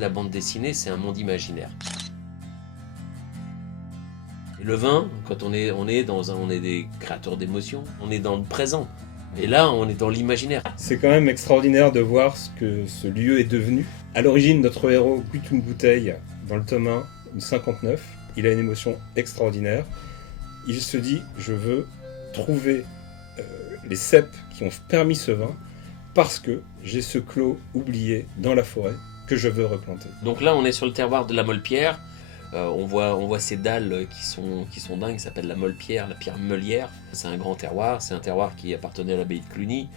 la bande dessinée, c'est un monde imaginaire. Et le vin, quand on est des créateurs d'émotions, on est dans le présent. Et là, on est dans l'imaginaire. C'est quand même extraordinaire de voir ce que ce lieu est devenu. À l'origine, notre héros goûte une bouteille dans le tome 1, une 59. Il a une émotion extraordinaire. Il se dit, je veux trouver les cèpes qui ont permis ce vin parce que j'ai ce clos oublié dans la forêt que je veux replanter. Donc là, on est sur le terroir de la Molle-Pierre. On voit ces dalles qui sont dingues, qui s'appellent la Molle-Pierre, la pierre meulière. C'est un grand terroir, c'est un terroir qui appartenait à l'abbaye de Cluny.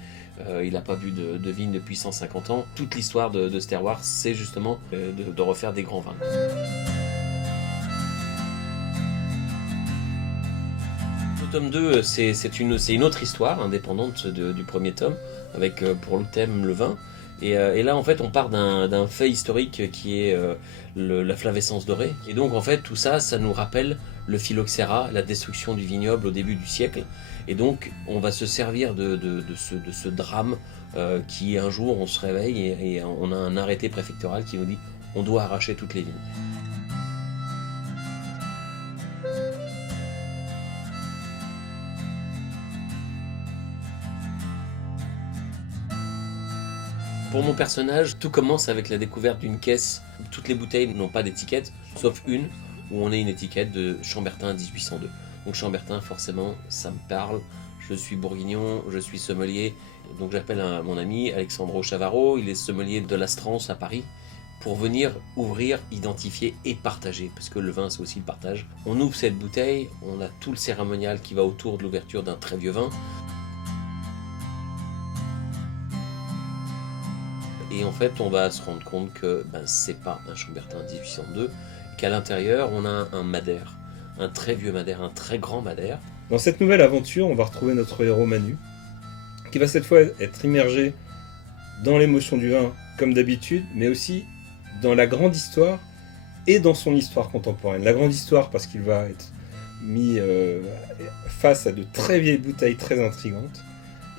Il n'a pas vu de vigne depuis 150 ans. Toute l'histoire de ce terroir, c'est justement de refaire des grands vins. Le tome 2, c'est une autre histoire, indépendante du premier tome, avec pour le thème le vin. Et là, en fait, on part d'un fait historique qui est la flavescence dorée. Et donc, en fait, tout ça, ça nous rappelle le phylloxéra, la destruction du vignoble au début du siècle. Et donc, on va se servir de ce drame qui, un jour, on se réveille et on a un arrêté préfectoral qui nous dit on doit arracher toutes les vignes. Pour mon personnage, tout commence avec la découverte d'une caisse. Toutes les bouteilles n'ont pas d'étiquette, sauf une où on a une étiquette de Chambertin 1802. Donc Chambertin, forcément, ça me parle. Je suis bourguignon, je suis sommelier. Donc j'appelle mon ami Alexandro Chavarro, il est sommelier de l'Astrance à Paris, pour venir ouvrir, identifier et partager, parce que le vin c'est aussi le partage. On ouvre cette bouteille, on a tout le cérémonial qui va autour de l'ouverture d'un très vieux vin. Et en fait, on va se rendre compte que c'est pas un Chambertin 1802, qu'à l'intérieur, on a un madère, un très vieux madère, un très grand madère. Dans cette nouvelle aventure, on va retrouver notre héros Manu, qui va cette fois être immergé dans l'émotion du vin, comme d'habitude, mais aussi dans la grande histoire et dans son histoire contemporaine. La grande histoire parce qu'il va être mis face à de très vieilles bouteilles très intrigantes,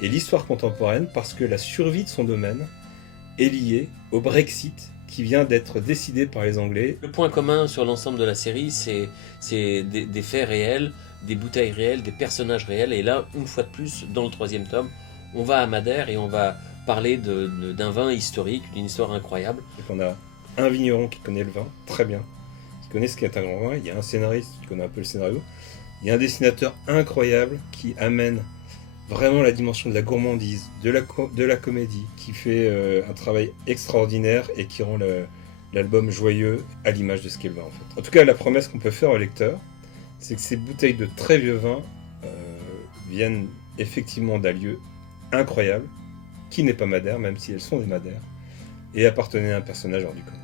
et l'histoire contemporaine parce que la survie de son domaine est lié au Brexit qui vient d'être décidé par les Anglais. Le point commun sur l'ensemble de la série, c'est des faits réels, des bouteilles réelles, des personnages réels. Et là, une fois de plus, dans le troisième tome, on va à Madère et on va parler d'un vin historique, d'une histoire incroyable. Donc on a un vigneron qui connaît le vin, très bien, qui connaît ce qu'est un grand vin. Il y a un scénariste qui connaît un peu le scénario. Il y a un dessinateur incroyable qui amène vraiment la dimension de la gourmandise, de la comédie, qui fait un travail extraordinaire et qui rend l'album joyeux à l'image de ce qu'est le vin en fait. En tout cas, la promesse qu'on peut faire au lecteur, c'est que ces bouteilles de très vieux vin viennent effectivement d'un lieu incroyable, qui n'est pas Madère, même si elles sont des Madères, et appartenaient à un personnage hors du commun.